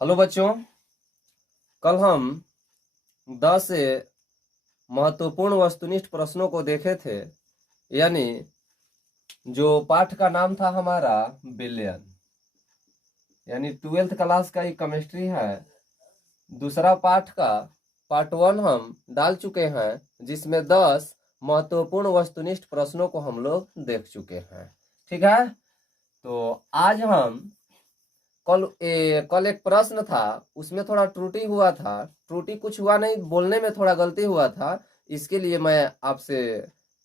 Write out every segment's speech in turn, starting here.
Hello बच्चों, कल हम 10 महत्वपूर्ण वस्तुनिष्ठ प्रश्नों को देखे थे। यानी जो पाठ का नाम था हमारा बिलियन, यानी 12th क्लास का ही केमिस्ट्री है। दूसरा पाठ का पार्ट 1 हम डाल चुके हैं, जिसमें 10 महत्वपूर्ण वस्तुनिष्ठ प्रश्नों को हम लोग देख चुके हैं। ठीक है, तो आज हम कल एक प्रश्न था, उसमें थोड़ा त्रुटि हुआ था। त्रुटि कुछ हुआ नहीं, बोलने में थोड़ा गलती हुआ था। इसके लिए मैं आपसे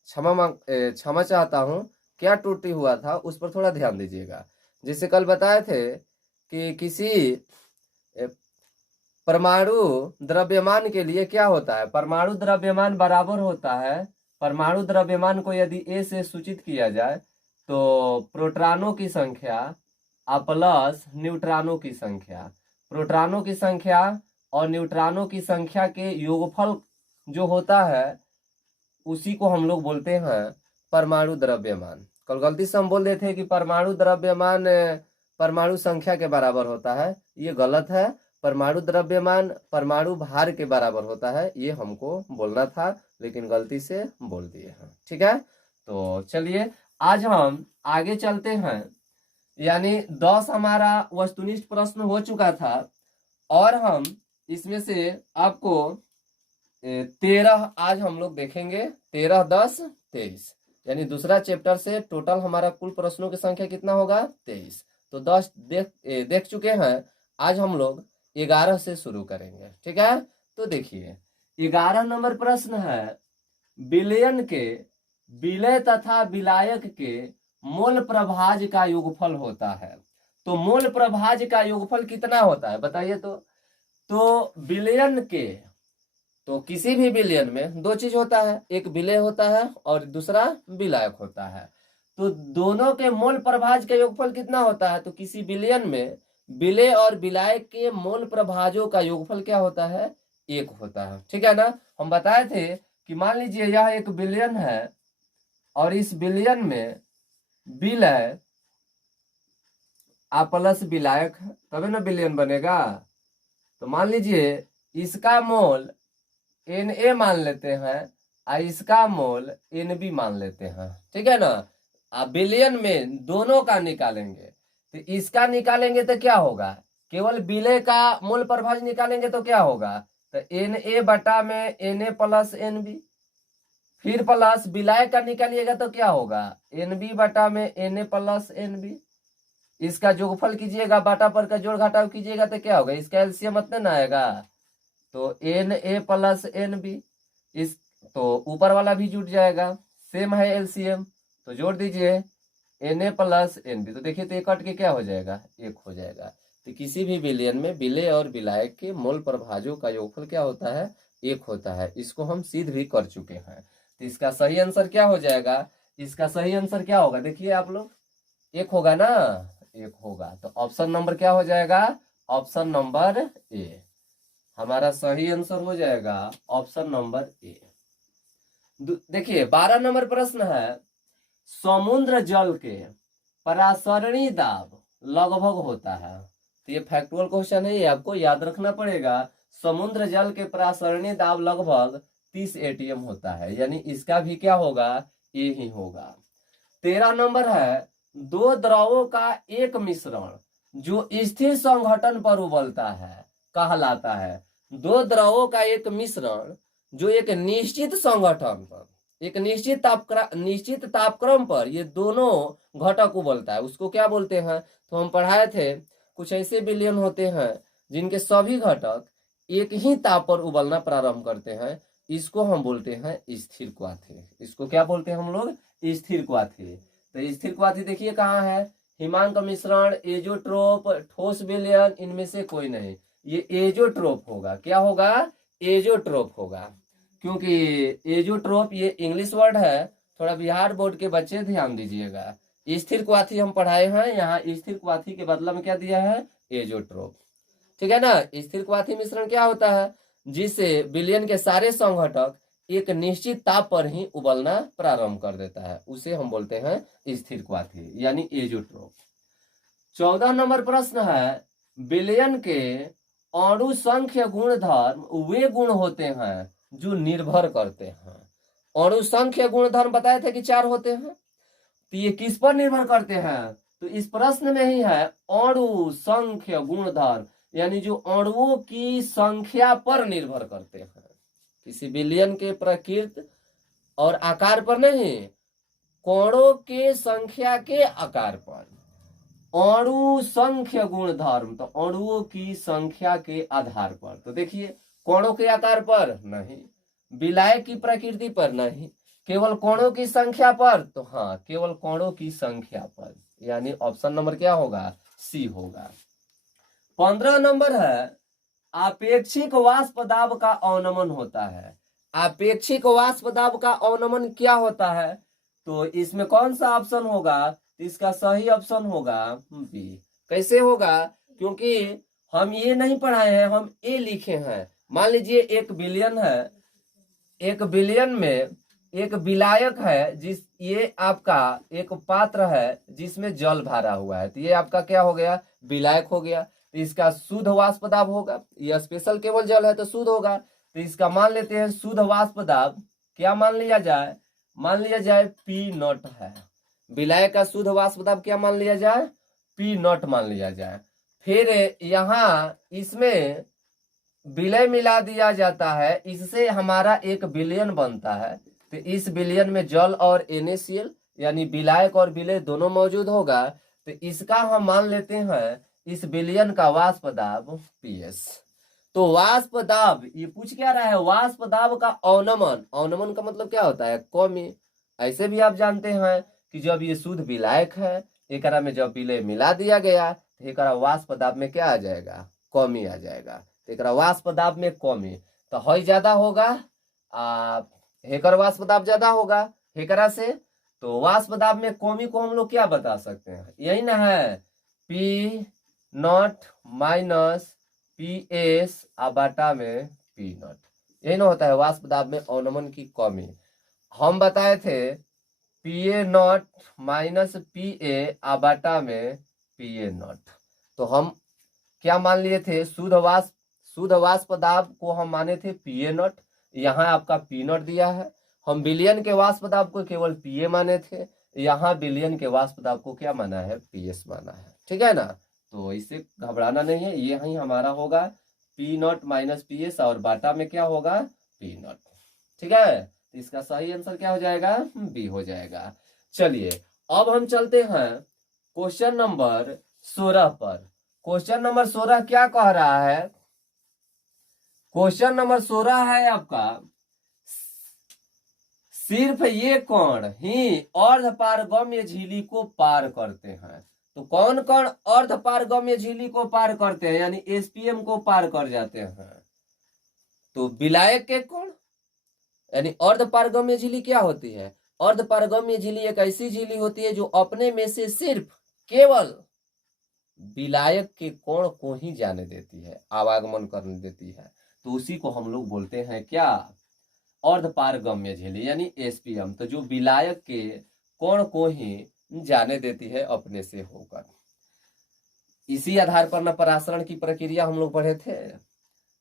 क्षमा चाहता हूँ। क्या त्रुटि हुआ था उस पर थोड़ा ध्यान दीजिएगा। जैसे कल बताए थे कि किसी परमाणु द्रव्यमान के लिए क्या होता है, परमाणु द्रव्यमान बराबर होता है। परमाणु द्रव्यमान को यदि ए से सूचित किया जाए तो प्रोटॉनों की संख्या प्लस न्यूट्रॉनों की संख्या, प्रोटॉनों की संख्या और न्यूट्रॉनों की संख्या के योगफल जो होता है उसी को हम लोग बोलते हैं परमाणु द्रव्यमान। कल गलती से हम बोल रहे थे कि परमाणु द्रव्यमान परमाणु संख्या के बराबर होता है, ये गलत है। परमाणु द्रव्यमान परमाणु भार के बराबर होता है, ये हमको बोलना था, लेकिन गलती से बोल दिए हैं। ठीक है, तो चलिए आज हम आगे चलते हैं। यानी 10 हमारा वस्तुनिष्ठ प्रश्न हो चुका था और हम इसमें से आपको 13 आज हम लोग देखेंगे। 13, 10, 23, यानी दूसरा चैप्टर से टोटल हमारा कुल प्रश्नों की संख्या कितना होगा, 23। तो 10 देख चुके हैं। आज हम लोग 11 से शुरू करेंगे। ठीक है, तो देखिए 11 नंबर प्रश्न है, विलयन के विलय तथा विलायक के मोल प्रभाज का योगफल होता है। तो मोल प्रभाज का योगफल कितना होता है बताइए। तो विलयन के, तो किसी भी विलयन में दो चीज होता है, एक विलय होता है और दूसरा विलायक होता है। तो दोनों के मोल प्रभाज का योगफल कितना होता है, तो किसी विलयन में विलय और विलायक के मोल प्रभाजों का योगफल क्या होता है, 1 होता है। ठीक है ना, हम बताए थे कि मान लीजिए यह एक विलयन है और इस विलयन में विलय प्लस विलायक है, तभी ना विलयन बनेगा। तो मान लीजिए इसका मोल Na मान लेते हैं और इसका मोल Nb मान लेते हैं। ठीक है ना, आप विलयन में दोनों का निकालेंगे तो इसका निकालेंगे तो क्या होगा, केवल विलय का मोल प्रभाज निकालेंगे तो क्या होगा, तो Na बटा में Na प्लस Nb, फिर प्लस विलायक का निकालिएगा तो क्या होगा, Nb बटा में Na प्लस Nb। इसका जोगफल कीजिएगा, बाटा पर का जोड़ घटाव कीजिएगा तो क्या होगा, इसका एलसीएम इतना ना आएगा, तो Na प्लस Nb। इस तो ऊपर वाला भी जुट जाएगा, सेम है एलसीएम, तो जोड़ दीजिए Na प्लस Nb। तो देखिए तो ये कट के क्या हो जाएगा, 1 हो जाएगा। तो किसी भी विलयन में विलय और विलायक के मोल प्रभाजों का योगफल क्या होता है, 1 होता है। इसको हम सिद्ध भी कर चुके हैं। तो इसका सही आंसर क्या हो जाएगा, इसका सही आंसर क्या होगा, देखिए आप लोग 1 होगा ना, 1 होगा। तो ऑप्शन नंबर क्या हो जाएगा, ऑप्शन नंबर ए हमारा सही आंसर हो जाएगा, ऑप्शन नंबर ए। देखिए 12 नंबर प्रश्न है, समुद्र जल के परासरणी दाब लगभग होता है। तो ये फैक्टुअल क्वेश्चन है, ये आपको याद रखना पड़ेगा। समुद्र जल के परासरणी दाब लगभग 30 atm होता है, यानी इसका भी क्या होगा, ये ही होगा। 13 नंबर है, दो द्रवों का एक मिश्रण जो स्थिर संघटन पर उबलता है कहलाता है। दो द्रवों का एक मिश्रण जो एक निश्चित संगठन पर, एक निश्चित तापक्रम पर ये दोनों घटक उबलता है, उसको क्या बोलते हैं। तो हम पढ़ाए थे कुछ ऐसे विलयन होते हैं जिनके सभी घटक एक ही ताप पर उबलना प्रारंभ करते हैं, इसको हम बोलते हैं स्थिर क्वाथी। इसको क्या बोलते हैं हम लोग, स्थिर क्वाथी। तो स्थिर क्वाथी देखिए कहाँ है, हिमांक मिश्रण, एजोट्रोप, ठोस विलयन, इनमें से कोई नहीं, ये एजोट्रोप होगा। क्या होगा, एजोट्रोप होगा, क्योंकि एजोट्रोप ये इंग्लिश वर्ड है। थोड़ा बिहार बोर्ड के बच्चे ध्यान दीजिएगा, स्थिर क्वाथी हम पढ़ाए हैं, यहाँ स्थिर क्वाथी के बदला में क्या दिया है, एजोट्रोप। ठीक है ना, स्थिर क्वाथी मिश्रण क्या होता है, जिससे विलयन के सारे संघटक एक निश्चित ताप पर ही उबलना प्रारंभ कर देता है, उसे हम बोलते हैं स्थिर क्वाथी यानी एजोट्रोप। 14 नंबर प्रश्न है, बिलियन के अणु संख्य गुणधर्म वे गुण होते हैं जो निर्भर करते हैं। अणु संख्य गुणधर्म बताए थे कि 4 होते हैं, तो ये किस पर निर्भर करते हैं? तो इस प्रश्न में ही है अणु संख्य गुणधर्म, यानी जो अणुओं की संख्या पर निर्भर करते हैं, किसी बिलियन के प्रकृति और आकार पर नहीं, कणों के संख्या के आकार पर। अणु संख्य गुणधर्म, तो अणुओं की संख्या के आधार पर। तो देखिए कणों के आकार पर नहीं, विलायक की प्रकृति पर नहीं, केवल कणों की संख्या पर। तो हाँ, केवल कणों की संख्या पर, यानी ऑप्शन नंबर क्या होगा? सी होगा। 15 नंबर है आपेक्षिक वाष्प दाब का अवनमन होता है। आपेक्षिक वाष्प दाब का अवनमन क्या होता है? तो इसमें कौन सा ऑप्शन होगा? इसका सही ऑप्शन होगा बी। कैसे होगा? क्योंकि हम ये नहीं पढ़ाए हैं, हम ए लिखे हैं। मान लीजिए 1 बिलियन है, 1 बिलियन में एक विलायक है, जिस ये आपका एक पात्र है जिसमें जल भरा हुआ है, तो ये आपका क्या हो गया? विलायक हो गया। तो इसका शुद्ध वाष्प दाब होगा, ये स्पेशल केवल जल है तो शुद्ध होगा। तो इसका मान लेते हैं शुद्ध वाष्प दाब, क्या मान लिया जाए? मान लिया जाए P0 है। विलायक का शुद्ध वाष्प दाब क्या मान लिया जाए? P0 मान लिया जाए। फिर यहाँ इसमें विलय मिला दिया जाता है, इससे हमारा 1 बिलियन बनता है। तो इस बिलियन में जल और NaCl यानी विलायक और विलय दोनों मौजूद होगा। तो इसका हम मान लेते हैं इस बिलियन का वाष्प दाब PS। तो वाष्प दाब, ये पूछ क्या रहा है? वाष्प दाब का अवनमन। अवनमन का मतलब क्या होता है? कमी। ऐसे भी आप जानते हैं कि जब ये शुद्ध विलायक है, एकरा में जब विलय मिला दिया गया तो एकरा वाष्प दाब में क्या आ जाएगा? कमी आ जाएगा। तो एकरा वाष्प दाब में कमी, तो हई ज्यादा होगा, हेकर वाष्प दाब ज्यादा होगा हेकरा से। तो वाष्प दाब में कमी को हम लोग क्या बता सकते हैं? यही ना है P0 माइनस PS बटा में P0। यही ना होता है वाष्प दाब में अवनमन की कमी। हम बताए थे PA0 माइनस PA बटा में PA0। तो हम क्या मान लिए थे? शुद्ध वाष्प दाब को हम माने थे PA0। यहाँ आपका P0 दिया है। हम बिलियन के वाष्प दाब को केवल PA माने थे, यहाँ बिलियन के वाष्प दाब को क्या माना है? PS माना है। ठीक है ना? तो इससे घबराना नहीं है, ये ही हमारा होगा P0 माइनस PS और बाटा में क्या होगा? P0। ठीक है, तो इसका सही आंसर क्या हो जाएगा? बी हो जाएगा। चलिए अब हम चलते हैं क्वेश्चन नंबर 16 पर। क्वेश्चन नंबर 16 क्या कह रहा है? क्वेश्चन नंबर 16 है आपका, सिर्फ ये कण ही अर्धपारगम्य झिल्ली को पार करते हैं। तो कौन कण अर्धपारगम्य झिल्ली को पार करते हैं, यानी SPM को पार कर जाते हैं? तो विलायक के कण, यानी अर्धपारगम्य झिल्ली क्या होती है? अर्धपारगम्य झिल्ली एक ऐसी झिल्ली होती है जो अपने में से सिर्फ केवल विलायक के कोण को ही जाने देती है, आवागमन करने देती है। तो उसी को हम लोग बोलते हैं क्या? अर्धपारगम्य झिल्ली यानी SPM। तो जो विलायक के कोण को ही जाने देती है अपने से होकर। इसी आधार पर न परासरण की प्रक्रिया हम लोग पढ़े थे।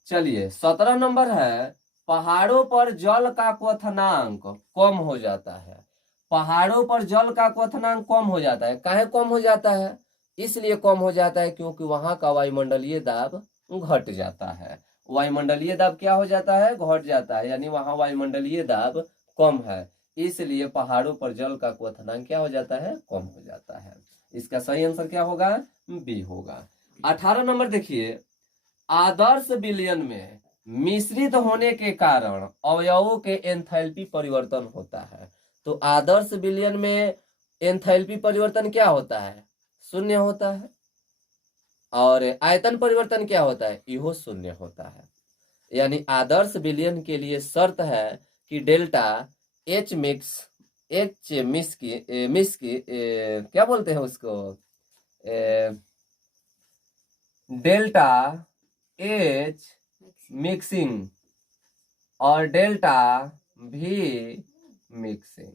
चलिए 17 नंबर है, पहाड़ों पर जल का क्वथनांक कम हो जाता है। पहाड़ों पर जल का क्वथनांक कम हो जाता है। काहे कम हो जाता है? इसलिए कम हो जाता है क्योंकि वहां का वायुमंडलीय दाब घट जाता है। वायुमंडलीय दाब क्या हो जाता है? घट जाता है, यानी वहां वायुमंडलीय दाब कम है, इसलिए पहाड़ों पर जल का क्वथनांक क्या हो जाता है? कम हो जाता है। इसका सही आंसर क्या होगा? बी होगा। 18 नंबर देखिए, आदर्श विलयन में मिश्रित होने के कारण अवयवों के एंथैल्पी परिवर्तन होता है। तो आदर्श विलयन में एंथैल्पी परिवर्तन क्या होता है? शून्य होता है। और आयतन परिवर्तन क्या होता है? इहो शून्य होता है। यानी आदर्श विलयन के लिए शर्त है कि डेल्टा क्या बोलते हैं उसको? डेल्टा H मिक्सिंग और डेल्टा V मिक्सिंग,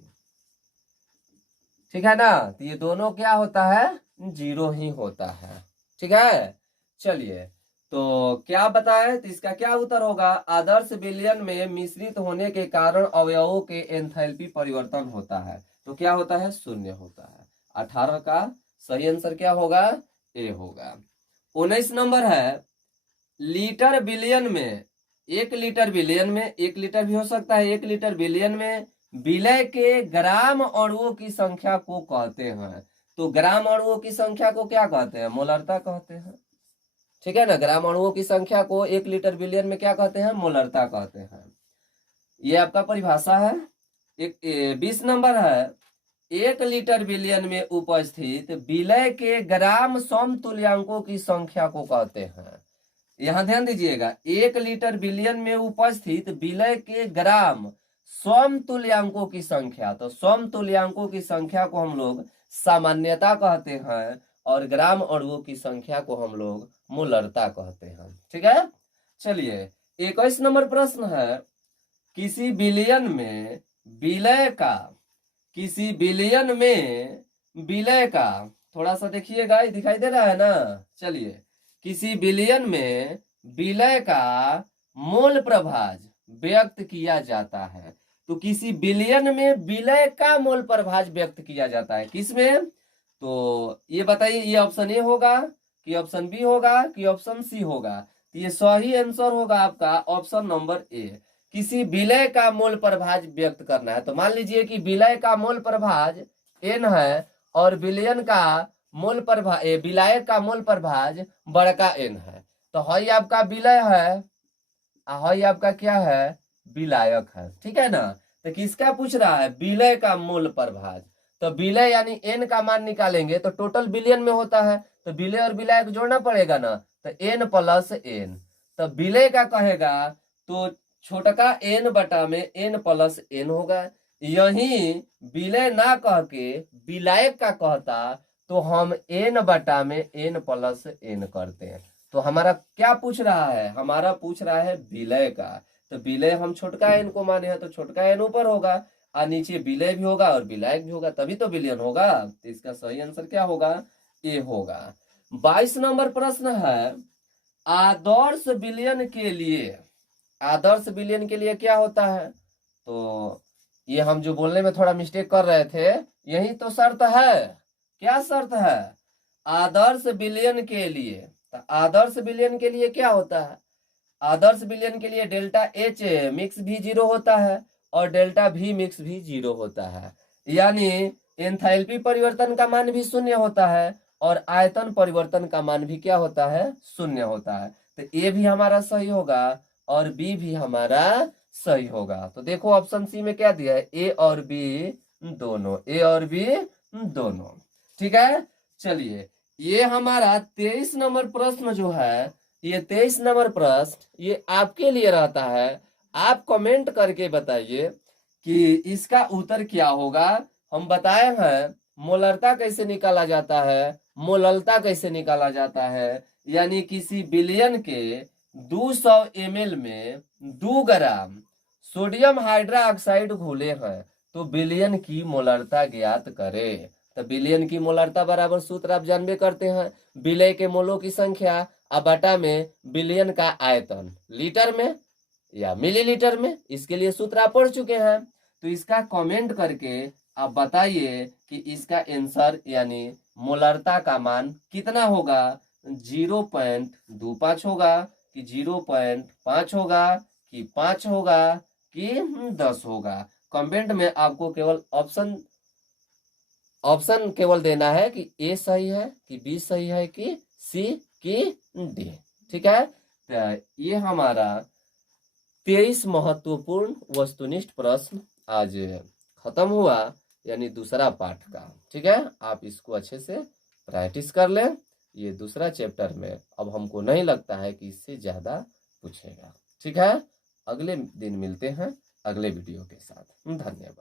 ठीक है ना? तो ये दोनों क्या होता है? 0 ही होता है। ठीक है, चलिए, तो क्या बताए, तो इसका क्या उत्तर होगा, आदर्श विलयन में मिश्रित होने के कारण अवयवों के एंथैल्पी परिवर्तन होता है, तो क्या होता है, शून्य होता है। 18 का सही आंसर क्या होगा, ए होगा। 19 नंबर है, लीटर बिलियन में, 1 लीटर बिलियन में, 1 लीटर भी हो सकता है, 1 लीटर बिलियन में विलय के ग्राम अणुओं की संख्या को कहते हैं। तो ग्राम अणुओं की संख्या को क्या कहते हैं, मोलरता कहते हैं। ठीक है ना, ग्राम अणुओं की संख्या को 1 लीटर बिलियन में क्या कहते हैं, मोलरता कहते हैं। ये आपका परिभाषा है। 20 नंबर है, 1 लीटर बिलियन में उपस्थित विलय के ग्राम समतुल्यांकों की संख्या को कहते हैं। यहां ध्यान दीजिएगा, 1 लीटर बिलियन में उपस्थित विलय के ग्राम समतुल्यांकों की संख्या, तो समतुल्यांकों की संख्या को हम लोग सामान्यता कहते हैं और ग्राम अणुओं की संख्या को हम लोग मोलरता कहते हैं। ठीक है, चलिए 21 नंबर प्रश्न है, किसी बिलियन में विलय का, किसी बिलियन में विलय का, थोड़ा सा देखिएगा, दिखाई दे रहा है ना। चलिए, किसी बिलियन में विलय का मोल प्रभाज व्यक्त किया जाता है। तो किसी बिलियन में विलय का मोल प्रभाज व्यक्त किया जाता है, किसमें, तो ये बताइए, ये ऑप्शन ए होगा कि ऑप्शन बी होगा कि ऑप्शन सी होगा। तो ये सही आंसर होगा आपका ऑप्शन नंबर ए। किसी विलय का मोल प्रभाज व्यक्त करना है, तो मान लीजिए कि विलय का मोल प्रभाज एन है और विलयन का मोल प्रभाज, विलायक का मोल प्रभाज बड़का एन है, तो हई आपका विलय है, हई आपका क्या है, विलायक है। ठीक है ना, तो किसका पूछ रहा है, विलय का मोल प्रभाज। तो विलय यानी एन का मान निकालेंगे तो टोटल बिलियन में होता है, तो विलय और विलायक जोड़ना पड़ेगा ना, तो एन प्लस एन। तो विलय का कहेगा तो छोटका एन बटा में एन प्लस एन होगा। यही विलय ना कह के विलायक का कहता तो हम एन बटा में एन प्लस एन करते हैं। तो हमारा क्या पूछ रहा है, हमारा पूछ रहा है विलय का, तो विलय हम छोटका एन को माने हैं तो छोटका एन ऊपर होगा और नीचे विलय भी होगा और विलायक भी होगा, तभी तो बिलियन होगा। तो इसका सही आंसर क्या होगा, ए होगा। 22 नंबर प्रश्न है, आदर्श बिलियन के लिए, आदर्श बिलियन के लिए क्या होता है, तो ये हम जो बोलने में थोड़ा मिस्टेक कर रहे थे, यही तो शर्त है। क्या शर्त है, आदर्श बिलियन के लिए, तो आदर्श बिलियन के लिए क्या होता है, आदर्श बिलियन के लिए डेल्टा एच मिक्स भी 0 होता है और डेल्टा भी मिक्स भी 0 होता है, यानी एंथैल्पी परिवर्तन का मान भी 0 होता है और आयतन परिवर्तन का मान भी क्या होता है, 0 होता है। तो ए भी हमारा सही होगा और बी भी हमारा सही होगा। तो देखो ऑप्शन सी में क्या दिया है, ए और बी दोनों, ए और बी दोनों। ठीक है, चलिए ये हमारा 23 नंबर प्रश्न जो है, ये 23 नंबर प्रश्न ये आपके लिए रहता है। आप कमेंट करके बताइए कि इसका उत्तर क्या होगा। हम बताए हैं मोलरता कैसे निकाला जाता है, मोललता कैसे निकाला जाता है, यानी किसी बिलियन के 200 ml में 2 ग्राम सोडियम हाइड्रोक्साइड घोले हैं तो बिलियन की मोलरता ज्ञात करें। तो बिलियन की मोलरता बराबर सूत्र आप जानबे करते हैं, विलय के मोलों की संख्या अब बटा में बिलियन का आयतन, लीटर में या मिलीलीटर में, इसके लिए सूत्र आप पढ़ चुके हैं। तो इसका कमेंट करके आप बताइए कि इसका आंसर यानी मोलरता का मान कितना होगा, 0.25 होगा कि 0.5 होगा कि 5 होगा कि 10 होगा। कमेंट में आपको केवल ऑप्शन केवल देना है कि ए सही है कि बी सही है कि सी कि डी। ठीक है, तो ये हमारा 23 महत्वपूर्ण वस्तुनिष्ठ प्रश्न आज खत्म हुआ, यानी दूसरा पाठ का। ठीक है, आप इसको अच्छे से प्रैक्टिस कर लें। ये दूसरा चैप्टर में अब हमको नहीं लगता है कि इससे ज्यादा पूछेगा। ठीक है, अगले दिन मिलते हैं अगले वीडियो के साथ। धन्यवाद।